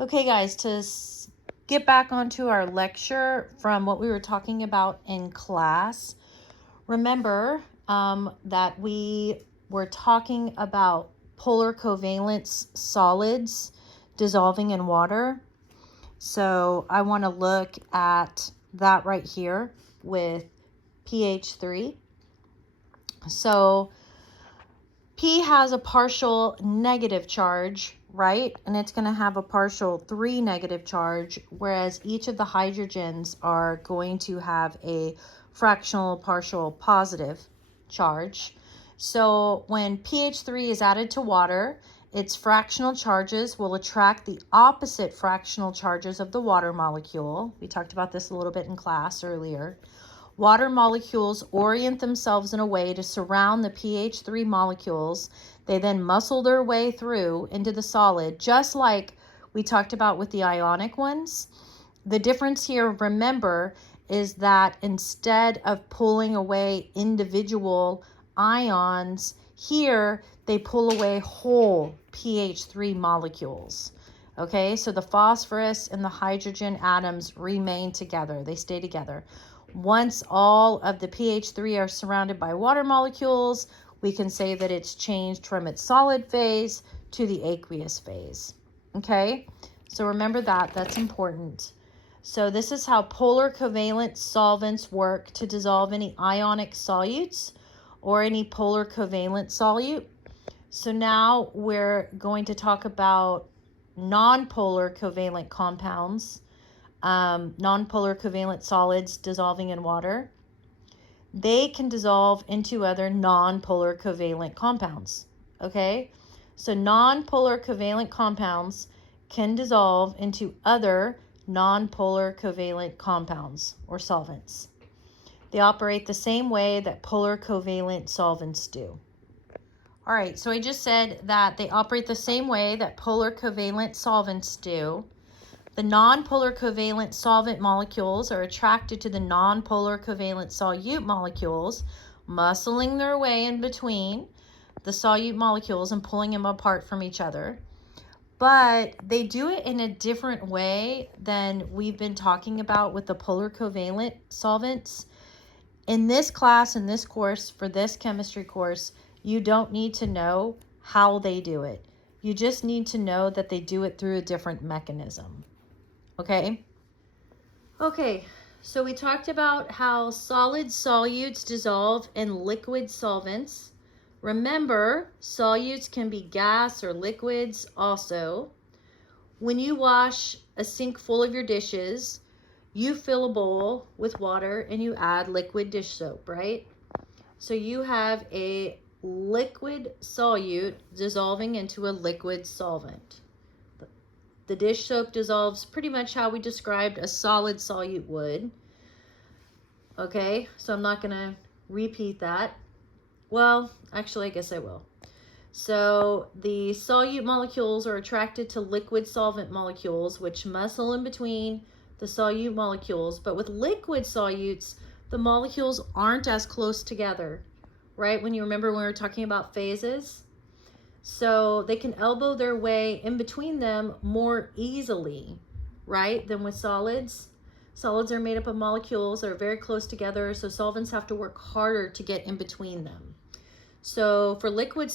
Okay, guys, to get back onto our lecture from what we were talking about in class, remember that we were talking about polar covalence solids dissolving in water. So I want to look at that right here with pH 3. So P has a partial negative charge, right? And it's going to have a partial 3 negative charge, whereas each of the hydrogens are going to have a fractional partial positive charge. So when pH 3 is added to water, its fractional charges will attract the opposite fractional charges of the water molecule. We talked about this a little bit in class earlier. Water molecules orient themselves in a way to surround the pH 3 molecules. They then muscle their way through into the solid, just like we talked about with the ionic ones. The difference here, remember, is that instead of pulling away individual ions, here they pull away whole pH 3 molecules. Okay, so the phosphorus and the hydrogen atoms remain together. They stay together. Once all of the pH 3 are surrounded by water molecules, we can say that it's changed from its solid phase to the aqueous phase. Okay, so remember that, that's important. So this is how polar covalent solvents work to dissolve any ionic solutes or any polar covalent solute. So now we're going to talk about non-polar covalent compounds, non-polar covalent solids dissolving in water. They can dissolve into other non-polar covalent compounds, okay? So non-polar covalent compounds can dissolve into other non-polar covalent compounds or solvents. They operate the same way that polar covalent solvents do. All right, so I just said that they operate the same way that polar covalent solvents do. The non-polar covalent solvent molecules are attracted to the non-polar covalent solute molecules, muscling their way in between the solute molecules and pulling them apart from each other. But they do it in a different way than we've been talking about with the polar covalent solvents. In this class, in this course, for this chemistry course, you don't need to know how they do it. You just need to know that they do it through a different mechanism. Okay? Okay, so we talked about how solid solutes dissolve in liquid solvents. Remember, solutes can be gas or liquids also. When you wash a sink full of your dishes, you fill a bowl with water and you add liquid dish soap, right? So you have a liquid solute dissolving into a liquid solvent. The dish soap dissolves pretty much how we described a solid solute would. Okay, so I'm not going to repeat that. Well, actually, I guess I will. So the solute molecules are attracted to liquid solvent molecules, which muscle in between the solute molecules. But with liquid solutes, the molecules aren't as close together, right? When you remember when we were talking about phases? So they can elbow their way in between them more easily, right, than with solids. Solids are made up of molecules that are very close together, so solvents have to work harder to get in between them. So for liquid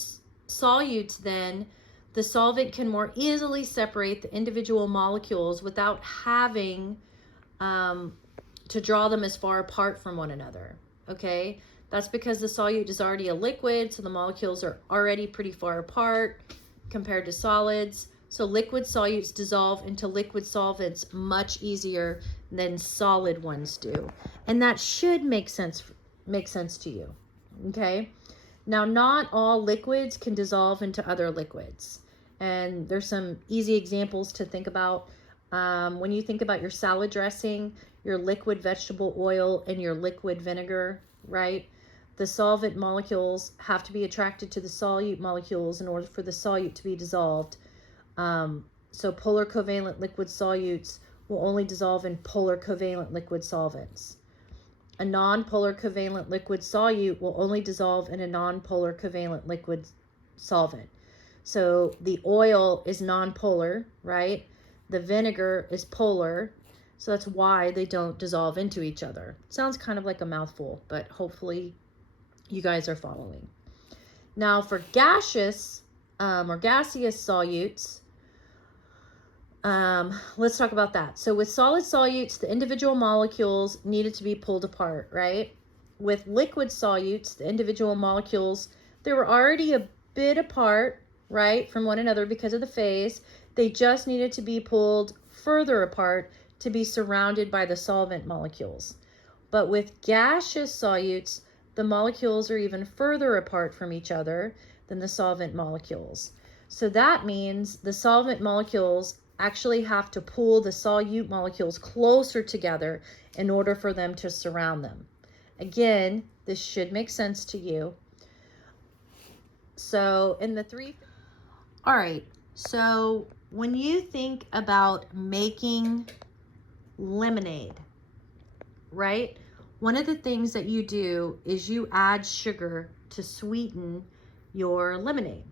solutes, then, the solvent can more easily separate the individual molecules without having to draw them as far apart from one another, okay? That's because the solute is already a liquid, so the molecules are already pretty far apart compared to solids. So liquid solutes dissolve into liquid solvents much easier than solid ones do. And that should make sense to you, okay? Now, not all liquids can dissolve into other liquids. And there's some easy examples to think about. When you think about your salad dressing, your liquid vegetable oil, and your liquid vinegar, right? The solvent molecules have to be attracted to the solute molecules in order for the solute to be dissolved. So polar covalent liquid solutes will only dissolve in polar covalent liquid solvents. A non-polar covalent liquid solute will only dissolve in a non-polar covalent liquid solvent. So the oil is non-polar, right? the vinegar is polar, so that's why they don't dissolve into each other. Sounds kind of like a mouthful, but hopefully you guys are following. Now for gaseous or gaseous solutes, let's talk about that. So with solid solutes, the individual molecules needed to be pulled apart, right? With liquid solutes, the individual molecules, they were already a bit apart, right, from one another because of the phase. They just needed to be pulled further apart to be surrounded by the solvent molecules. But with gaseous solutes, the molecules are even further apart from each other than the solvent molecules. So that means the solvent molecules actually have to pull the solute molecules closer together in order for them to surround them. Again, this should make sense to you. So in the all right, so when you think about making lemonade, right? One of the things that you do is you add sugar to sweeten your lemonade.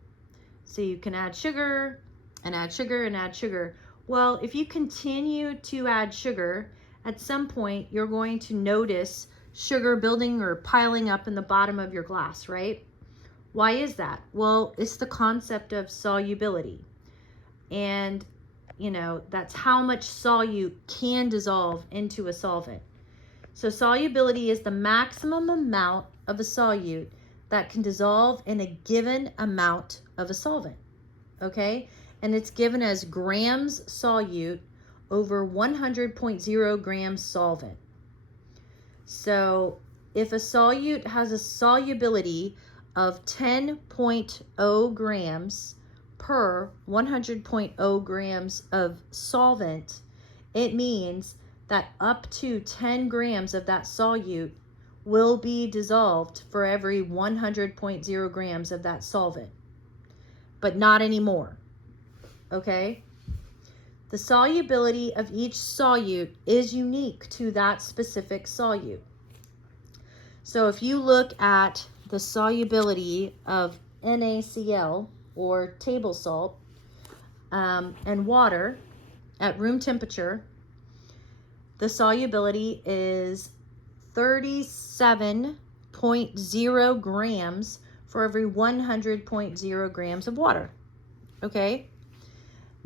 So you can add sugar and add sugar and add sugar. Well, if you continue to add sugar, at some point you're going to notice sugar building or piling up in the bottom of your glass, right? Why is that? Well, it's the concept of solubility. And, you know, that's how much solute can dissolve into a solvent. So solubility is the maximum amount of a solute that can dissolve in a given amount of a solvent, okay? And it's given as grams solute over 100.0 grams solvent. So if a solute has a solubility of 10.0 grams per 100.0 grams of solvent, it means that up to 10 grams of that solute will be dissolved for every 100.0 grams of that solvent, but not anymore, okay? The solubility of each solute is unique to that specific solute. So if you look at the solubility of NaCl, or table salt, and water at room temperature, the solubility is 37.0 grams for every 100.0 grams of water, okay?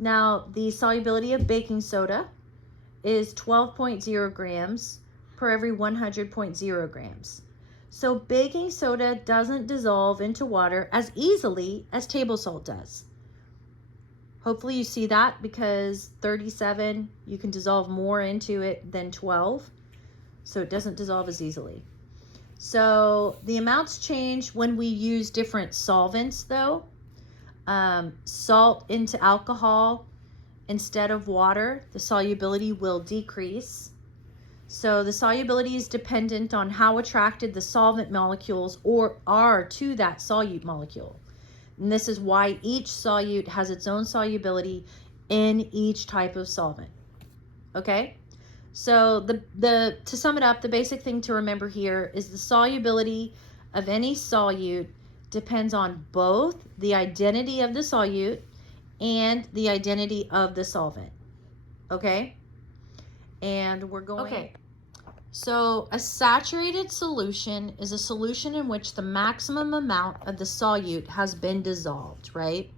Now, the solubility of baking soda is 12.0 grams per every 100.0 grams. So baking soda doesn't dissolve into water as easily as table salt does. Hopefully you see that, because 37, you can dissolve more into it than 12. So it doesn't dissolve as easily. So the amounts change when we use different solvents though. Salt into alcohol instead of water, the solubility will decrease. So the solubility is dependent on how attracted the solvent molecules are to that solute molecule. And this is why each solute has its own solubility in each type of solvent. Okay? So to sum it up, the basic thing to remember here is the solubility of any solute depends on both the identity of the solute and the identity of the solvent. Okay? And we're going... Okay. So a saturated solution is a solution in which the maximum amount of the solute has been dissolved, right?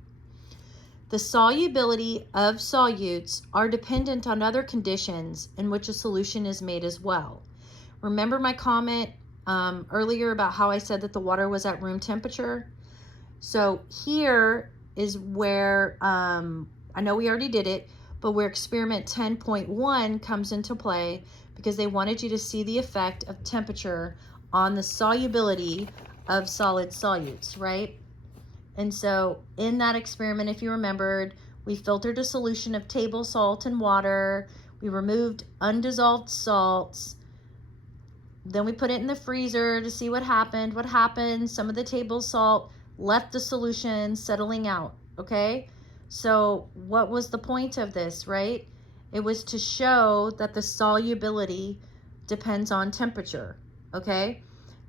The solubility of solutes are dependent on other conditions in which a solution is made as well. Remember my comment earlier about how I said that the water was at room temperature? So here is where, I know we already did it, but where experiment 10.1 comes into play, because they wanted you to see the effect of temperature on the solubility of solid solutes, right? And so in that experiment, if you remembered, we filtered a solution of table salt and water. We removed undissolved salts. Then we put it in the freezer to see what happened. What happened? Some of the table salt left the solution settling out, okay? So what was the point of this, right? It was to show that the solubility depends on temperature, okay?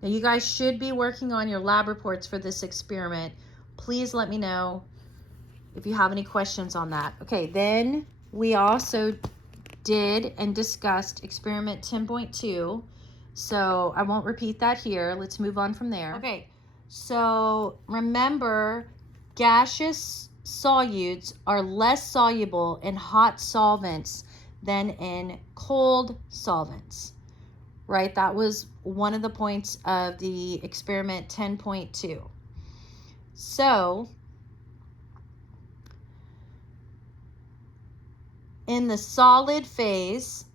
Now you guys should be working on your lab reports for this experiment. Please let me know if you have any questions on that. Okay, then we also did and discussed experiment 10.2. So I won't repeat that here. Let's move on from there. Okay, so remember, gaseous solutes are less soluble in hot solvents than in cold solvents, right? That was one of the points of the experiment 10.2. So in the solid phase,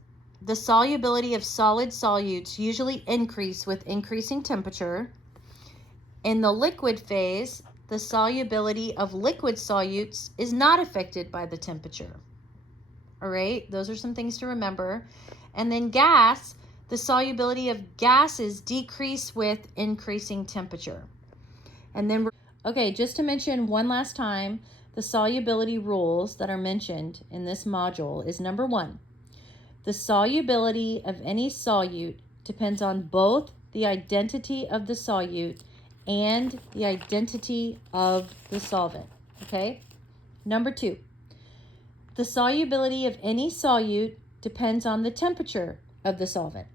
the solubility of solid solutes usually increase with increasing temperature. In the liquid phase, the solubility of liquid solutes is not affected by the temperature. All right, those are some things to remember. And then gas, the solubility of gases decrease with increasing temperature. And then, okay, just to mention one last time, the solubility rules that are mentioned in this module is number 1. The solubility of any solute depends on both the identity of the solute and the identity of the solvent, okay? Number 2, the solubility of any solute depends on the temperature of the solvent.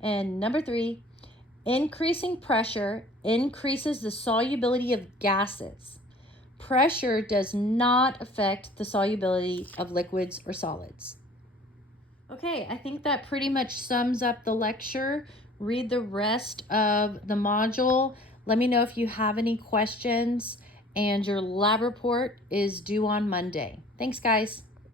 And number 3, increasing pressure increases the solubility of gases. Pressure does not affect the solubility of liquids or solids. Okay, I think that pretty much sums up the lecture. Read the rest of the module. Let me know if you have any questions, and your lab report is due on Monday. Thanks, guys.